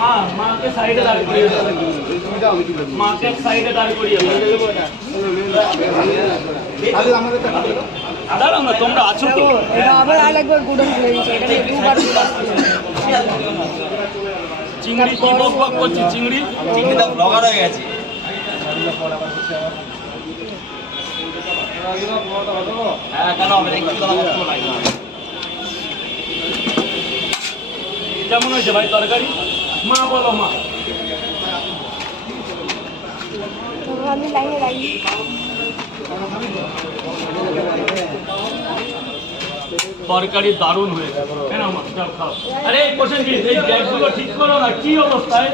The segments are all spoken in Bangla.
মা মাকে সাইডে দাঁড় করিয়ে দাও। মাকে সাইডে দাঁড় করিয়ে দাঁড়াও না তোমরা আছো তো। আবার আরেকবার গুডন করে দিচ্ছে এটা দুবার দুবার চিংড়ি কি বক বক করছি চিংড়ি? চিংড়িটা ব্লগার হয়ে গেছে। হ্যাঁ কেন হবে? কেমন হয়েছে ভাই তরকারি? মা বলো মা। আমি লাইনে দাঁড়িয়ে তরকারি দারুণ হয়েছে কেন মা খাও। আরে কি? এই ব্যাগগুলো ঠিক করো না কি অবস্থায়?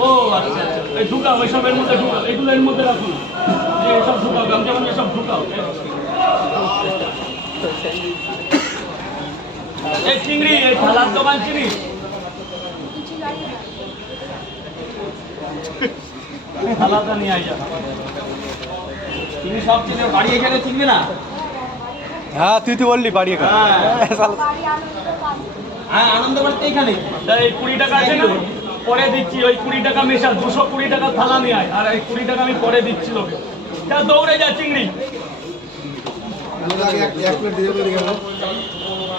ও আচ্ছা আচ্ছা। এই ঢুকাও এসব এর মধ্যে ঢুকাও এগুলো এর মধ্যে রাখুন। যে এসব ঢুকাও গাম যেমন এসব ঢুকাও এই চিংড়ি এই থালার দোকান চিনিস? নিয়ে যা। সব চিংড়ি বাড়ি এখানে চিনবে না? হ্যাঁ তুই তো বললি বাড়ি এখানে। হ্যাঁ। হ্যাঁ আনন্দ বাড়িতে এখানে এই কুড়ি টাকা আছে না? পরে দিচ্ছি ওই কুড়ি টাকা মেশা দুশো কুড়ি টাকা থালা নিয়ে আয়। আর এই কুড়ি টাকা আমি পরে দিচ্ছি লোকে। যা দৌড়ে যা চিংড়ি। দাঁড়া বাবা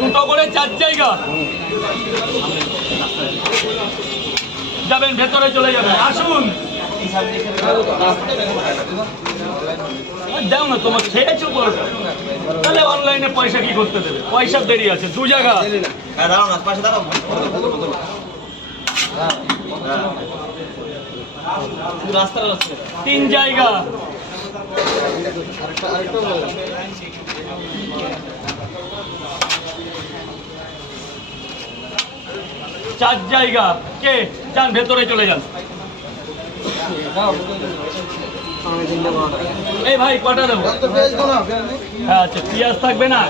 দুটো করে চার জায়গা। যাবেন ভেতরে চলে যাবেন। আসুন। দাও না তোমার খেয়েছো বলটা তাহলে অনলাইনে পয়সা কি করতে দেবে? পয়সা দেরি আছে দু জায়গা। হ্যাঁ দাঁড়াও না পাশে দাঁড়াও। শুধু রাস্তার রাস্তা তিন জায়গা। চার জায়গা। কে? যান, ভেতরে চলে যান। এই ভাই, কটা দেবো? হ্যাঁ আচ্ছা পেঁয়াজ থাকবে না?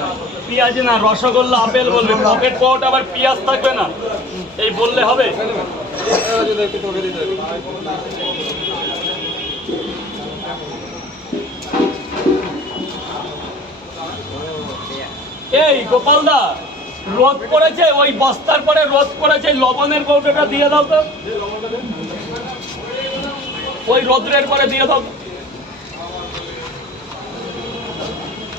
পেঁয়াজ না, রসগোল্লা, আপেল বলবে। পকেট পাওয়াট আবার পেঁয়াজ থাকবে না? এই বললে হবে? এই গোপালদা রোদ করেছে ওই বস্তার পরে রোদ করেছে লবণের কৌটোটা দিয়ে দাও তো ওই রোদ্রের পরে দিয়ে দাও।